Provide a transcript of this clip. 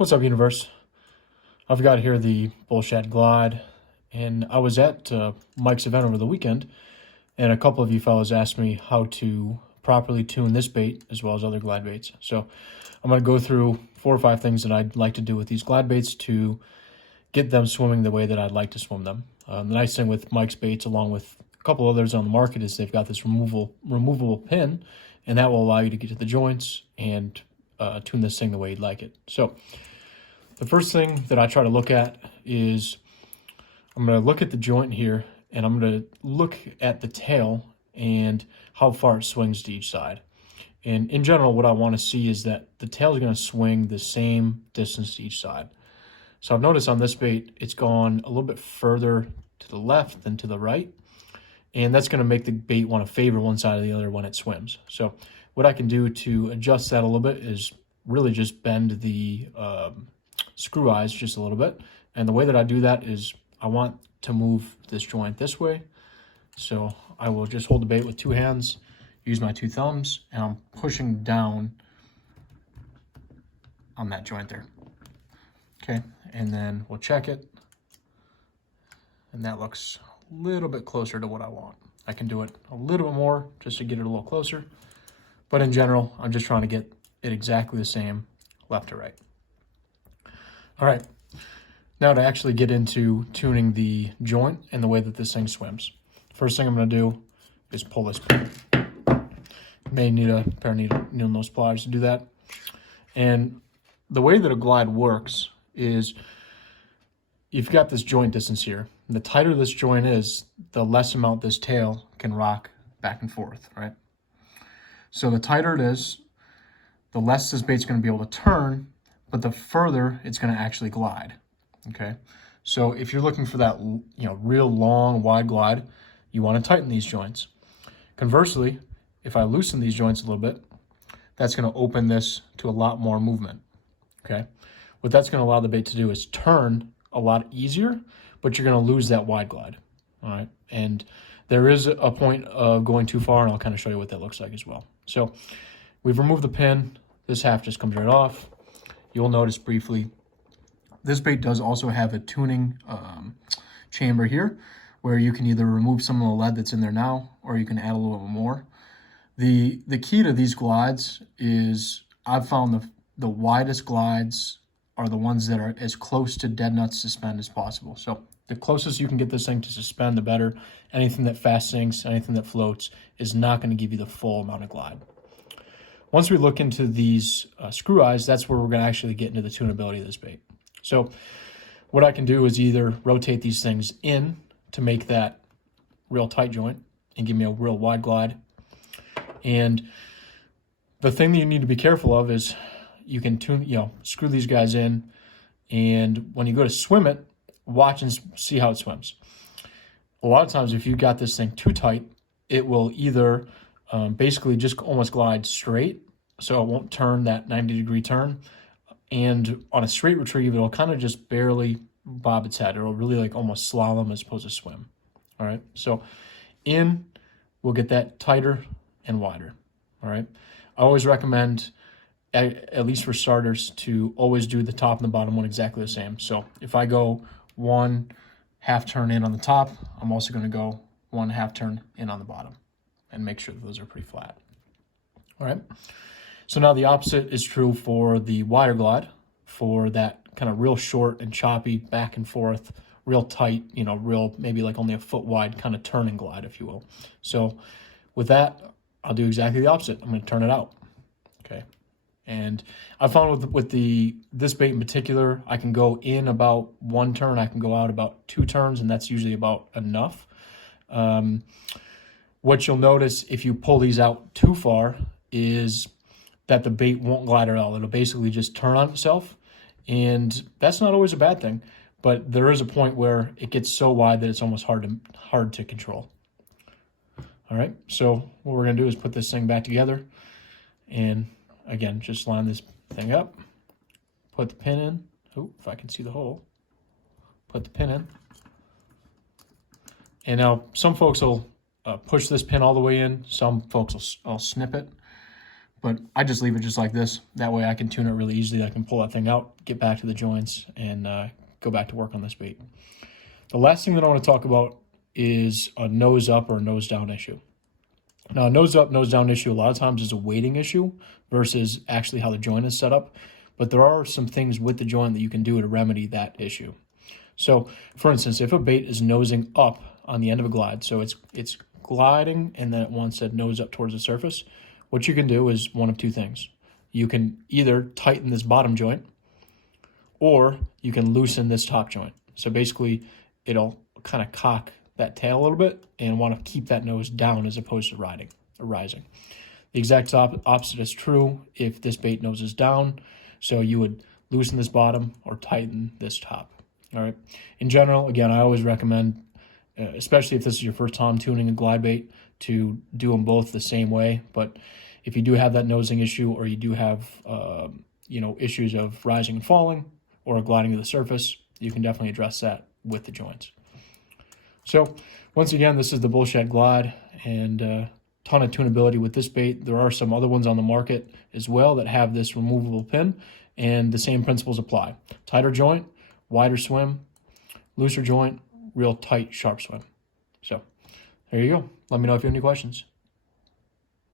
What's up, universe? I've got here the Shad Glide, and I was at Mike's event over the weekend, and a couple of you fellows asked me how to properly tune this bait as well as other glide baits. So I'm going to go through 4 or 5 things that I'd like to do with these glide baits to get them swimming the way that I'd like to swim them. The nice thing with Mike's baits, along with a couple others on the market, is they've got this removable pin, and that will allow you to get to the joints and tune this thing the way you'd like it. So the first thing that I try to look at is I'm going to look at the joint here, and I'm going to look at the tail and how far it swings to each side. And in general, what I want to see is that the tail is going to swing the same distance to each side. So I've noticed on this bait, it's gone a little bit further to the left than to the right. And that's going to make the bait want to favor one side or the other when it swims. So what I can do to adjust that a little bit is really just bend the screw eyes just a little bit. And the way that I do that is I want to move this joint this way. So I will just hold the bait with 2 hands, use my 2 thumbs, and I'm pushing down on that joint there. Okay, and then we'll check it. And that looks a little bit closer to what I want. I can do it a little bit more just to get it a little closer. But in general, I'm just trying to get it exactly the same left to right. All right, now to actually get into tuning the joint and the way that this thing swims. First thing I'm going to do is pull this pin. You may need a pair of needle nose pliers to do that. And the way that a glide works is you've got this joint distance here. The tighter this joint is, the less amount this tail can rock back and forth, right? So the tighter it is, the less this bait's going to be able to turn, but the further it's going to actually glide. Okay, so if you're looking for that, real long, wide glide, you want to tighten these joints. Conversely, if I loosen these joints a little bit, that's going to open this to a lot more movement. Okay, what that's going to allow the bait to do is turn a lot easier, but you're going to lose that wide glide. All right, and there is a point of going too far, and I'll kind of show you what that looks like as well. So we've removed the pin. This half just comes right off. You'll notice briefly, this bait does also have a tuning chamber here where you can either remove some of the lead that's in there now, or you can add a little bit more. The key to these glides is I've found the widest glides are the ones that are as close to dead nut suspend as possible. So the closest you can get this thing to suspend, the better. Anything that fast sinks, anything that floats is not going to give you the full amount of glide. Once we look into these screw eyes, that's where we're going to actually get into the tunability of this bait. So what I can do is either rotate these things in to make that real tight joint and give me a real wide glide. And the thing that you need to be careful of is you can screw these guys in, and when you go to swim it, watch and see how it swims. A lot of times if you got this thing too tight, it will either basically just almost glide straight, so it won't turn that 90-degree turn. And on a straight retrieve, it'll kind of just barely bob its head. It'll really like almost slalom as opposed to swim. All right, so in, we'll get that tighter and wider. All right, I always recommend, at least for starters, to always do the top and the bottom one exactly the same. So if I go 1 half turn in on the top, I'm also going to go 1 half turn in on the bottom, and make sure that those are pretty flat. All right, so now the opposite is true for the wider glide, for that kind of real short and choppy back and forth, real tight, real maybe like only a foot wide kind of turning glide, if you will. So with that, I'll do exactly the opposite. I'm going to turn it out. Okay, and I found with this bait in particular, I can go in about 1 turn, I can go out about 2 turns, and that's usually about enough. What you'll notice if you pull these out too far is that the bait won't glide at all. It'll basically just turn on itself, and that's not always a bad thing, but there is a point where it gets so wide that it's almost hard to control. All right, so what we're going to do is put this thing back together, and again, just line this thing up, put the pin in. Oh, if I can see the hole. Put the pin in. And now some folks will push this pin all the way in. Some folks will snip it. But I just leave it just like this. That way I can tune it really easily. I can pull that thing out, get back to the joints, and go back to work on this bait. The last thing that I want to talk about is a nose up or nose down issue. Now, a nose up, nose down issue a lot of times is a weighting issue versus actually how the joint is set up. But there are some things with the joint that you can do to remedy that issue. So, for instance, if a bait is nosing up on the end of a glide, so it's gliding and then it wants to nose up towards the surface, what you can do is one of two things. You can either tighten this bottom joint or you can loosen this top joint. So basically, it'll kind of cock that tail a little bit and want to keep that nose down as opposed to rising. The exact opposite is true if this bait noses down. So you would loosen this bottom or tighten this top. All right. In general, again, I always recommend, especially if this is your first time tuning a glide bait, to do them both the same way. But if you do have that nosing issue, or you do have issues of rising and falling or gliding to the surface, you can definitely address that with the joints. So once again, this is the Bull Shad Glide, and ton of tunability with this bait. There are some other ones on the market as well that have this removable pin, and the same principles apply. Tighter joint, wider swim, looser joint, real tight, sharp swim. So there you go. Let me know if you have any questions.